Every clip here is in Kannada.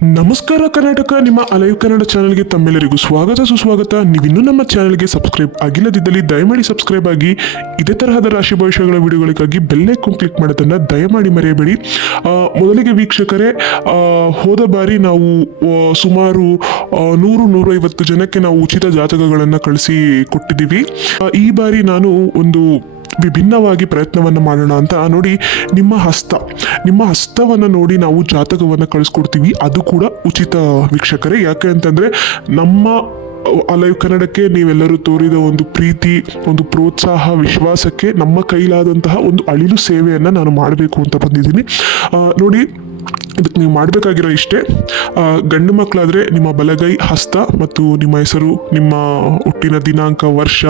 ನಮಸ್ಕಾರ ಕರ್ನಾಟಕ, ನಿಮ್ಮ ಅಲೈವ್ ಕನ್ನಡ ಚಾನಲ್ಗೆ ತಮ್ಮೆಲ್ಲರಿಗೂ ಸ್ವಾಗತ, ಸುಸ್ವಾಗತ. ನೀವಿನ್ನೂ ನಮ್ಮ ಚಾನಲ್ಗೆ ಸಬ್ಸ್ಕ್ರೈಬ್ ಆಗಿಲ್ಲದಿದ್ದಲ್ಲಿ ದಯಮಾಡಿ ಸಬ್ಸ್ಕ್ರೈಬ್ ಆಗಿ. ಇದೇ ತರಹದ ರಾಶಿ ಭವಿಷ್ಯಗಳ ವಿಡಿಯೋಗಳಿಗಾಗಿ ಬೆಲ್ಲೈಕನ್ ಕ್ಲಿಕ್ ಮಾಡೋದನ್ನು ದಯಮಾಡಿ ಮರೆಯಬೇಡಿ. ಮೊದಲಿಗೆ ವೀಕ್ಷಕರೇ ಹೋದ ಬಾರಿ ನಾವು ಸುಮಾರು ನೂರು ನೂರೈವತ್ತು ಜನಕ್ಕೆ ನಾವು ಉಚಿತ ಜಾತಕಗಳನ್ನು ಕಳಿಸಿ ಕೊಟ್ಟಿದ್ದೀವಿ. ಈ ಬಾರಿ ನಾನು ಒಂದು ವಿಭಿನ್ನವಾಗಿ ಪ್ರಯತ್ನವನ್ನು ಮಾಡೋಣ ಅಂತ ನೋಡಿ ನಿಮ್ಮ ಹಸ್ತ. ನಿಮ್ಮ ಹಸ್ತವನ್ನು ನೋಡಿ ನಾವು ಜಾತಕವನ್ನು ಕಳಿಸ್ಕೊಡ್ತೀವಿ. ಅದು ಕೂಡ ಉಚಿತ ವೀಕ್ಷಕರೇ. ಯಾಕೆ ಅಂತಂದರೆ ನಮ್ಮ ಅಲೈವ್ ಕನ್ನಡಕ್ಕೆ ನೀವೆಲ್ಲರೂ ತೋರಿದ ಒಂದು ಪ್ರೀತಿ, ಒಂದು ಪ್ರೋತ್ಸಾಹ, ವಿಶ್ವಾಸಕ್ಕೆ ನಮ್ಮ ಕೈಲಾದಂತಹ ಒಂದು ಅಳಿಲು ಸೇವೆಯನ್ನು ನಾನು ಮಾಡಬೇಕು ಅಂತ ಬಂದಿದ್ದೀನಿ. ನೋಡಿ ಇದಕ್ಕೆ ನೀವು ಮಾಡಬೇಕಾಗಿರೋ ಇಷ್ಟೇ. ಗಂಡು ಮಕ್ಕಳಾದರೆ ನಿಮ್ಮ ಬಲಗೈ ಹಸ್ತ ಮತ್ತು ನಿಮ್ಮ ಹೆಸರು, ನಿಮ್ಮ ಹುಟ್ಟಿನ ದಿನಾಂಕ, ವರ್ಷ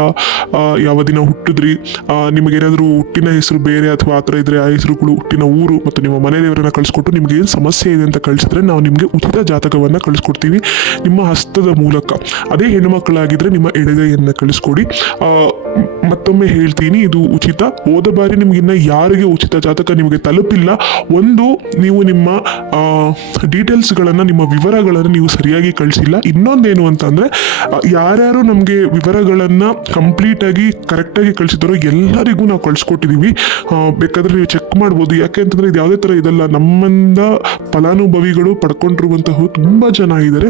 ಯಾವ ದಿನ ಹುಟ್ಟಿದ್ರಿ ನಿಮಗೇನಾದರೂ ಹುಟ್ಟಿನ ಹೆಸರು ಬೇರೆ ಅಥವಾ ಆ ಥರ ಇದ್ದರೆ ಆ ಹೆಸರುಗಳು ಹುಟ್ಟಿನ ಊರು ಮತ್ತು ನಿಮ್ಮ ಮನೆ ದೇವರನ್ನು ಕಳಿಸ್ಕೊಟ್ಟು ನಿಮಗೆ ಏನು ಸಮಸ್ಯೆ ಇದೆ ಅಂತ ಕಳಿಸಿದ್ರೆ ನಾವು ನಿಮಗೆ ಉಚಿತ ಜಾತಕವನ್ನು ಕಳಿಸ್ಕೊಡ್ತೀವಿ. ನಿಮ್ಮ ಹಸ್ತದ ಮೂಲಕ. ಅದೇ ಹೆಣ್ಣುಮಕ್ಕಳಾಗಿದ್ದರೆ ನಿಮ್ಮ ಎಡಗೈಯನ್ನು ಕಳಿಸ್ಕೊಡಿ. ಮತ್ತೊಮ್ಮೆ ಹೇಳ್ತೀನಿ, ಇದು ಉಚಿತ. ಹೋದ ಬಾರಿ ನಿಮ್ಗೆ ಇನ್ನ ಯಾರಿಗೆ ಉಚಿತ ಜಾತಕ ನಿಮಗೆ ತಲುಪಿಲ್ಲ, ಒಂದು ನೀವು ನಿಮ್ಮ ಡೀಟೇಲ್ಸ್ಗಳನ್ನು ನಿಮ್ಮ ವಿವರಗಳನ್ನು ನೀವು ಸರಿಯಾಗಿ ಕಳಿಸಿಲ್ಲ. ಇನ್ನೊಂದೇನು ಅಂತಂದರೆ ಯಾರ್ಯಾರು ನಮಗೆ ವಿವರಗಳನ್ನು ಕಂಪ್ಲೀಟಾಗಿ ಕರೆಕ್ಟಾಗಿ ಕಳಿಸಿದಾರೋ ಎಲ್ಲರಿಗೂ ನಾವು ಕಳಿಸ್ಕೊಟ್ಟಿದ್ದೀವಿ ಬೇಕಾದರೆ ನೀವು ಚೆಕ್ ಮಾಡ್ಬೋದು. ಯಾಕೆ ಅಂತಂದರೆ ಇದು ಯಾವುದೇ ಥರ ಇದಲ್ಲ, ನಮ್ಮಿಂದ ಫಲಾನುಭವಿಗಳು ಪಡ್ಕೊಂಡಿರುವಂತಹ ತುಂಬ ಜನ ಇದ್ದಾರೆ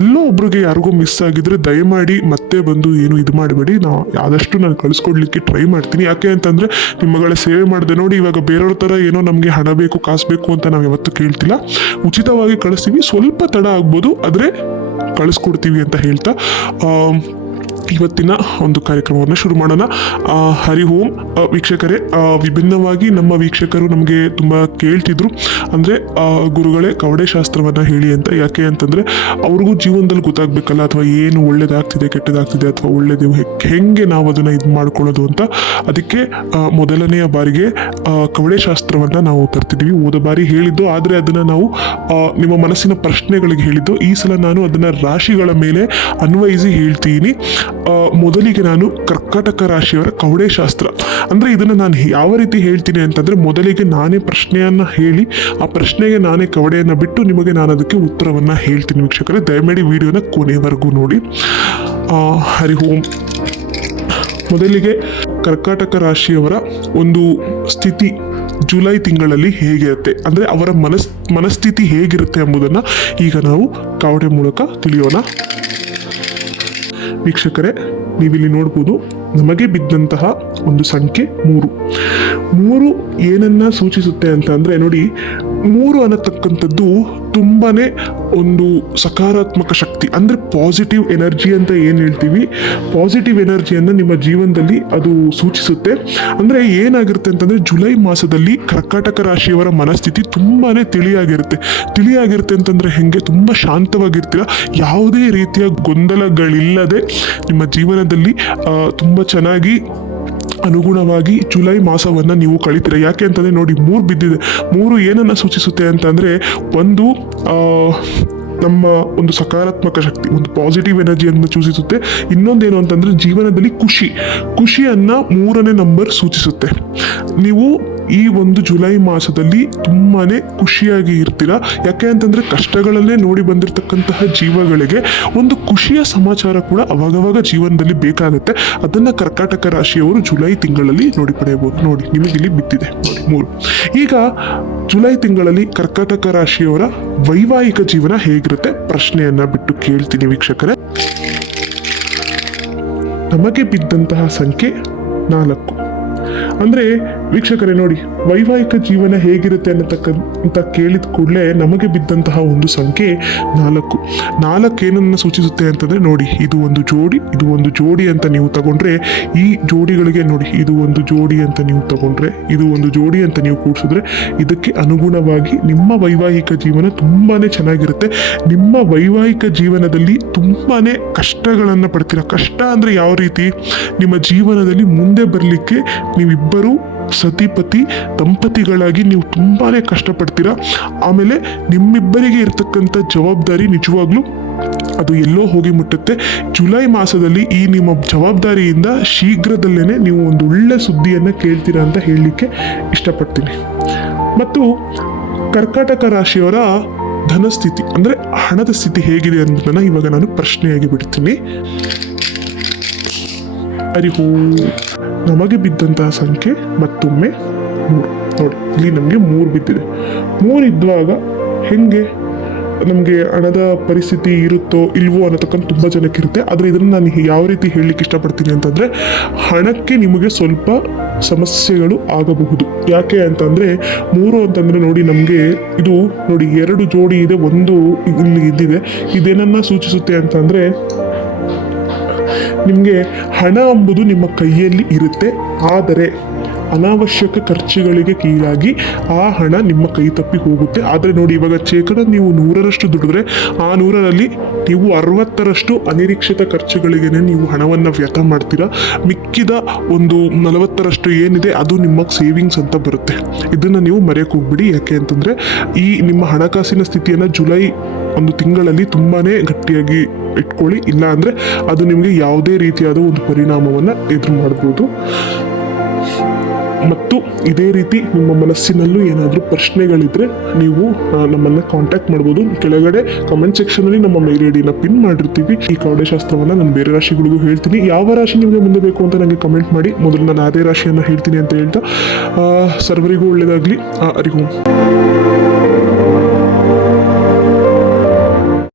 ಎಲ್ಲೋ ಒಬ್ರಿಗೆ ಯಾರಿಗೂ ಮಿಸ್ ಆಗಿದ್ರೆ ದಯಮಾಡಿ ಮತ್ತೆ ಬಂದು ಏನು ಇದು ಮಾಡಬೇಡಿ. ನಾವು ಆದಷ್ಟು ನಾನು ಕಳಿಸ್ಕೊಡ್ಲಿಕ್ಕೆ ಟ್ರೈ ಮಾಡ್ತೀನಿ. ಯಾಕೆ ಅಂತಂದರೆ ನಿಮ್ಮಗಳ ಸೇವೆ ಮಾಡಿದೆ ನೋಡಿ, ಇವಾಗ ಬೇರೆಯವ್ರ ಥರ ಏನೋ ನಮಗೆ ಹಣ ಬೇಕು, ಕಾಸು ಬೇಕು ಅಂತ ನಾವು ಯಾವತ್ತೂ ಕೇಳ್ತಿಲ್ಲ. ಉಚಿತವಾಗಿ ಕಳಿಸ್ತೀವಿ. ಸ್ವಲ್ಪ ತಡ ಆಗ್ಬೋದು, ಆದರೆ ಕಳಿಸ್ಕೊಡ್ತೀವಿ ಅಂತ ಹೇಳ್ತಾ ಇವತ್ತಿನ ಒಂದು ಕಾರ್ಯಕ್ರಮವನ್ನು ಶುರು ಮಾಡೋಣ. ಹರಿ ಓಂ ವೀಕ್ಷಕರೇ ವಿಭಿನ್ನವಾಗಿ ನಮ್ಮ ವೀಕ್ಷಕರು ನಮಗೆ ತುಂಬ ಕೇಳ್ತಿದ್ರು. ಅಂದರೆ ಗುರುಗಳೇ ಕವಡೆ ಶಾಸ್ತ್ರವನ್ನು ಹೇಳಿ ಅಂತ, ಯಾಕೆ ಅಂತಂದರೆ, ಅವ್ರಿಗೂ ಜೀವನದಲ್ಲಿ ಗೊತ್ತಾಗಬೇಕಲ್ಲ, ಅಥವಾ ಏನು ಒಳ್ಳೇದಾಗ್ತಿದೆ, ಕೆಟ್ಟದಾಗ್ತಿದೆ, ಅಥವಾ ಒಳ್ಳೇದು ಹೆಂಗೆ ನಾವು ಅದನ್ನು ಇದು ಮಾಡ್ಕೊಳ್ಳೋದು ಅಂತ. ಅದಕ್ಕೆ ಮೊದಲನೆಯ ಬಾರಿಗೆ ಕವಡೆ ಶಾಸ್ತ್ರವನ್ನು ನಾವು ತರ್ತಿದ್ದೀವಿ. ಹೋದ ಬಾರಿ ಹೇಳಿದ್ದು, ಆದರೆ ಅದನ್ನು ನಾವು ನಿಮ್ಮ ಮನಸ್ಸಿನ ಪ್ರಶ್ನೆಗಳಿಗೆ ಹೇಳಿದ್ದು, ಈ ಸಲ ನಾನು ಅದನ್ನು ರಾಶಿಗಳ ಮೇಲೆ ಅನ್ವಯಿಸಿ ಹೇಳ್ತೀನಿ. ಮೊದಲಿಗೆ ನಾನು ಕರ್ಕಾಟಕ ರಾಶಿಯವರ ಕವಡೆ ಶಾಸ್ತ್ರ. ಅಂದರೆ ಇದನ್ನು ನಾನು ಯಾವ ರೀತಿ ಹೇಳ್ತೀನಿ ಅಂತಂದರೆ ಮೊದಲಿಗೆ ನಾನೇ ಪ್ರಶ್ನೆಯನ್ನು ಹೇಳಿ, ಆ ಪ್ರಶ್ನೆಗೆ ನಾನೇ ಕವಡೆಯನ್ನು ಬಿಟ್ಟು ನಿಮಗೆ ನಾನು ಅದಕ್ಕೆ ಉತ್ತರವನ್ನು ಹೇಳ್ತೀನಿ ವೀಕ್ಷಕರೇ. ದಯಮಾಡಿ ವಿಡಿಯೋನ ಕೊನೆವರೆಗೂ ನೋಡಿ. ಹರಿ ಓಂ. ಮೊದಲಿಗೆ ಕರ್ಕಾಟಕ ರಾಶಿಯವರ ಒಂದು ಸ್ಥಿತಿ ಜುಲೈ ತಿಂಗಳಲ್ಲಿ ಹೇಗಿರುತ್ತೆ? ಅಂದರೆ ಅವರ ಮನಸ್ ಮನಸ್ಥಿತಿ ಹೇಗಿರುತ್ತೆ ಎಂಬುದನ್ನು ಈಗ ನಾವು ಕಾವಡೆ ಮೂಲಕ ತಿಳಿಯೋಣ. ವೀಕ್ಷಕರೇ, ನೀವಿಲ್ಲಿ ನೋಡ್ಬೋದು ನಮಗೆ ಬಿದ್ದಂತಹ ಒಂದು ಸಂಖ್ಯೆ ಮೂರು. ಮೂರು ಏನನ್ನ ಸೂಚಿಸುತ್ತೆ ಅಂತ ಅಂದ್ರೆ ನೋಡಿ, ಮೂರು ಅನ್ನತಕ್ಕಂಥದ್ದು ತುಂಬಾನೇ ಒಂದು ಸಕಾರಾತ್ಮಕ ಶಕ್ತಿ, ಅಂದರೆ ಪಾಸಿಟಿವ್ ಎನರ್ಜಿ ಅಂತ ಏನು ಹೇಳ್ತೀವಿ? ಪಾಸಿಟಿವ್ ಎನರ್ಜಿಯನ್ನು ನಿಮ್ಮ ಜೀವನದಲ್ಲಿ ಅದು ಸೂಚಿಸುತ್ತೆ. ಅಂದರೆ ಏನಾಗಿರುತ್ತೆ ಅಂತಂದರೆ ಜುಲೈ ಮಾಸದಲ್ಲಿ ಕರ್ಕಾಟಕ ರಾಶಿಯವರ ಮನಸ್ಥಿತಿ ತುಂಬಾ ತಿಳಿಯಾಗಿರುತ್ತೆ. ತಿಳಿಯಾಗಿರುತ್ತೆ ಅಂತಂದರೆ ಹೆಂಗೆ? ತುಂಬ ಶಾಂತವಾಗಿರ್ತೀರ? ಯಾವುದೇ ರೀತಿಯ ಗೊಂದಲಗಳಿಲ್ಲದೆ ನಿಮ್ಮ ಜೀವನದಲ್ಲಿ ತುಂಬ ಚೆನ್ನಾಗಿ ಅನುಗುಣವಾಗಿ ಜುಲೈ ಮಾಸವನ್ನು ನೀವು ಕಳಿತೀರ? ಯಾಕೆ ಅಂತಂದರೆ ನೋಡಿ, ಮೂರು ಬಿದ್ದಿದೆ. ಮೂರು ಏನನ್ನು ಸೂಚಿಸುತ್ತೆ ಅಂತಂದರೆ, ಒಂದು ನಮ್ಮ ಒಂದು ಸಕಾರಾತ್ಮಕ ಶಕ್ತಿ, ಒಂದು ಪಾಸಿಟಿವ್ ಎನರ್ಜಿಯನ್ನು ಸೂಚಿಸುತ್ತೆ. ಇನ್ನೊಂದೇನು ಅಂತಂದರೆ, ಜೀವನದಲ್ಲಿ ಖುಷಿ. ಖುಷಿಯನ್ನು ಮೂರನೇ ನಂಬರ್ ಸೂಚಿಸುತ್ತೆ. ನೀವು ಈ ಒಂದು ಜುಲೈ ಮಾಸದಲ್ಲಿ ತುಂಬಾನೇ ಖುಷಿಯಾಗಿ ಇರ್ತೀರಾ? ಯಾಕೆ ಅಂತಂದ್ರೆ ಕಷ್ಟಗಳಲ್ಲೇ ನೋಡಿ ಬಂದಿರತಕ್ಕಂತಹ ಜೀವಗಳಿಗೆ ಒಂದು ಖುಷಿಯ ಸಮಾಚಾರ ಕೂಡ ಅವಾಗವಾಗ ಜೀವನದಲ್ಲಿ ಬೇಕಾಗುತ್ತೆ. ಅದನ್ನ ಕರ್ಕಾಟಕ ರಾಶಿಯವರು ಜುಲೈ ತಿಂಗಳಲ್ಲಿ ನೋಡಿ ಪಡೆಯಬಹುದು. ನೋಡಿ, ನಿಮಗೆ ಇಲ್ಲಿ ಬಿದ್ದಿದೆ. ನೋಡಿ, ಮೂರು. ಈಗ ಜುಲೈ ತಿಂಗಳಲ್ಲಿ ಕರ್ಕಾಟಕ ರಾಶಿಯವರ ವೈವಾಹಿಕ ಜೀವನ ಹೇಗಿರುತ್ತೆ? ಪ್ರಶ್ನೆಯನ್ನ ಬಿಟ್ಟು ಕೇಳ್ತೀನಿ ವೀಕ್ಷಕರೇ. ನಮಗೆ ಬಿದ್ದಂತಹ ಸಂಖ್ಯೆ ನಾಲ್ಕು. ಅಂದ್ರೆ ವೀಕ್ಷಕರೇ ನೋಡಿ, ವೈವಾಹಿಕ ಜೀವನ ಹೇಗಿರುತ್ತೆ ಅನ್ನತಕ್ಕಂತ ಕೇಳಿದ ಕೂಡಲೇ ನಮಗೆ ಬಿದ್ದಂತಹ ಒಂದು ಸಂಖ್ಯೆ ನಾಲ್ಕು. ನಾಲ್ಕು ಏನನ್ನು ಸೂಚಿಸುತ್ತೆ ಅಂತಂದರೆ ನೋಡಿ, ಇದು ಒಂದು ಜೋಡಿ, ಇದು ಒಂದು ಜೋಡಿ ಅಂತ ನೀವು ತಗೊಂಡ್ರೆ, ಈ ಜೋಡಿಗಳಿಗೆ ನೋಡಿ, ಇದು ಒಂದು ಜೋಡಿ ಅಂತ ನೀವು ತಗೊಂಡ್ರೆ, ಇದು ಒಂದು ಜೋಡಿ ಅಂತ ನೀವು ಕೂಡಿಸಿದ್ರೆ, ಇದಕ್ಕೆ ಅನುಗುಣವಾಗಿ ನಿಮ್ಮ ವೈವಾಹಿಕ ಜೀವನ ತುಂಬಾನೇ ಚೆನ್ನಾಗಿರುತ್ತೆ. ನಿಮ್ಮ ವೈವಾಹಿಕ ಜೀವನದಲ್ಲಿ ತುಂಬಾ ಕಷ್ಟಗಳನ್ನು ಪಡ್ತೀರಾ? ಕಷ್ಟ ಅಂದರೆ ಯಾವ ರೀತಿ? ನಿಮ್ಮ ಜೀವನದಲ್ಲಿ ಮುಂದೆ ಬರಲಿಕ್ಕೆ ನೀವಿಬ್ಬರು ಸತಿಪತಿ ದಂಪತಿಗಳಾಗಿ ನೀವು ತುಂಬಾ ಕಷ್ಟಪಡ್ತೀರಾ? ಆಮೇಲೆ ನಿಮ್ಮಿಬ್ಬರಿಗೆ ಇರ್ತಕ್ಕಂಥ ಜವಾಬ್ದಾರಿ ನಿಜವಾಗ್ಲೂ ಅದು ಎಲ್ಲೋ ಹೋಗಿ ಮುಟ್ಟುತ್ತೆ. ಜುಲೈ ಮಾಸದಲ್ಲಿ ಈ ನಿಮ್ಮ ಜವಾಬ್ದಾರಿಯಿಂದ ಶೀಘ್ರದಲ್ಲೇ ನೀವು ಒಂದು ಒಳ್ಳೆ ಸುದ್ದಿಯನ್ನು ಕೇಳ್ತೀರಾ ಅಂತ ಹೇಳಲಿಕ್ಕೆ ಇಷ್ಟಪಡ್ತೀನಿ. ಮತ್ತು ಕರ್ಕಾಟಕ ರಾಶಿಯವರ ಧನಸ್ಥಿತಿ, ಅಂದರೆ ಹಣದ ಸ್ಥಿತಿ ಹೇಗಿದೆ ಅನ್ನೋದನ್ನು ಇವಾಗ ನಾನು ಪ್ರಶ್ನೆಯಾಗಿ ಬಿಡ್ತೀನಿ. ಅರಿಹೋ ನಮಗೆ ಬಿದ್ದಂತಹ ಸಂಖ್ಯೆ ಮತ್ತೊಮ್ಮೆ ಮೂರು. ನೋಡಿ, ಇಲ್ಲಿ ನಮಗೆ ಮೂರು ಬಿದ್ದಿದೆ. ಮೂರು ಇದ್ದಾಗ ಹೆಂಗೆ ನಮಗೆ ಹಣದ ಪರಿಸ್ಥಿತಿ ಇರುತ್ತೋ ಇಲ್ವೋ ಅನ್ನತಕ್ಕಂಥ ತುಂಬ ಜನಕ್ಕೆ ಇರುತ್ತೆ. ಆದರೆ ಇದನ್ನು ನಾನು ಯಾವ ರೀತಿ ಹೇಳಲಿಕ್ಕೆ ಇಷ್ಟಪಡ್ತೀನಿ ಅಂತಂದರೆ, ಹಣಕ್ಕೆ ನಿಮಗೆ ಸ್ವಲ್ಪ ಸಮಸ್ಯೆಗಳು ಆಗಬಹುದು. ಯಾಕೆ ಅಂತಂದರೆ, ಮೂರು ಅಂತಂದರೆ ನೋಡಿ ನಮಗೆ ಇದು ನೋಡಿ ಎರಡು ಜೋಡಿ ಇದೆ, ಒಂದು ಇಲ್ಲಿ ಇದ್ದಿದೆ. ಇದೇನನ್ನು ಸೂಚಿಸುತ್ತೆ ಅಂತಂದರೆ ನಿಮಗೆ ಹಣ ಎಂಬುದು ನಿಮ್ಮ ಕೈಯಲ್ಲಿ ಇರುತ್ತೆ. ಆದರೆ ಅನಾವಶ್ಯಕ ಖರ್ಚುಗಳಿಗೆ ಕೀಳಾಗಿ ಆ ಹಣ ನಿಮ್ಮ ಕೈ ತಪ್ಪಿ ಹೋಗುತ್ತೆ. ಆದರೆ ನೋಡಿ, ಇವಾಗ ಶೇಕಡ ನೀವು ನೂರರಷ್ಟು ದುಡಿದ್ರೆ ಆ ನೂರರಲ್ಲಿ ನೀವು ಅರವತ್ತರಷ್ಟು ಅನಿರೀಕ್ಷಿತ ಖರ್ಚುಗಳಿಗೆ ನೀವು ಹಣವನ್ನು ವ್ಯರ್ಥ ಮಾಡ್ತೀರಾ? ಮಿಕ್ಕಿದ ಒಂದು ನಲವತ್ತರಷ್ಟು ಏನಿದೆ, ಅದು ನಿಮ್ಮ ಸೇವಿಂಗ್ಸ್ ಅಂತ ಬರುತ್ತೆ. ಇದನ್ನು ನೀವು ಮರೆಯಕ್ಕೆ ಹೋಗ್ಬಿಡಿ. ಯಾಕೆ ಅಂತಂದರೆ, ಈ ನಿಮ್ಮ ಹಣಕಾಸಿನ ಸ್ಥಿತಿಯನ್ನು ಜುಲೈ ಒಂದು ತಿಂಗಳಲ್ಲಿ ತುಂಬಾ ಗಟ್ಟಿಯಾಗಿ ಇಟ್ಕೊಳ್ಳಿ. ಇಲ್ಲ ಅಂದರೆ ಅದು ನಿಮಗೆ ಯಾವುದೇ ರೀತಿಯಾದ ಒಂದು ಪರಿಣಾಮವನ್ನು ಎದುರು ಮಾಡ್ಬೋದು. ಮತ್ತು ಇದೇ ರೀತಿ ನಿಮ್ಮ ಮನಸ್ಸಿನಲ್ಲೂ ಏನಾದರೂ ಪ್ರಶ್ನೆಗಳಿದ್ರೆ ನೀವು ನಮ್ಮನ್ನು ಕಾಂಟ್ಯಾಕ್ಟ್ ಮಾಡ್ಬೋದು. ಕೆಳಗಡೆ ಕಮೆಂಟ್ ಸೆಕ್ಷನಲ್ಲಿ ನಮ್ಮ ಮೇಲ್ ಐಡಿನ ಪಿನ್ ಮಾಡಿರ್ತೀವಿ. ಈ ಕವಡೆಶಾಸ್ತ್ರವನ್ನು ನಾನು ಬೇರೆ ರಾಶಿಗಳಿಗೂ ಹೇಳ್ತೀನಿ. ಯಾವ ರಾಶಿ ನಿಮಗೆ ಮುಂದೆ ಬೇಕು ಅಂತ ನನಗೆ ಕಮೆಂಟ್ ಮಾಡಿ. ಮೊದಲು ನಾನು ಅದೇ ರಾಶಿಯನ್ನು ಹೇಳ್ತೀನಿ ಅಂತ ಹೇಳ್ತಾ ಸರ್ವರಿಗೂ ಒಳ್ಳೆಯದಾಗಲಿ ಅರಿಗೂ